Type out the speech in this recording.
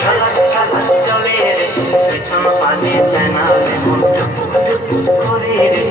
ঝলক ঝলক চলে রে পেছন পানে জানা রে মন টুকু টুকু করে রে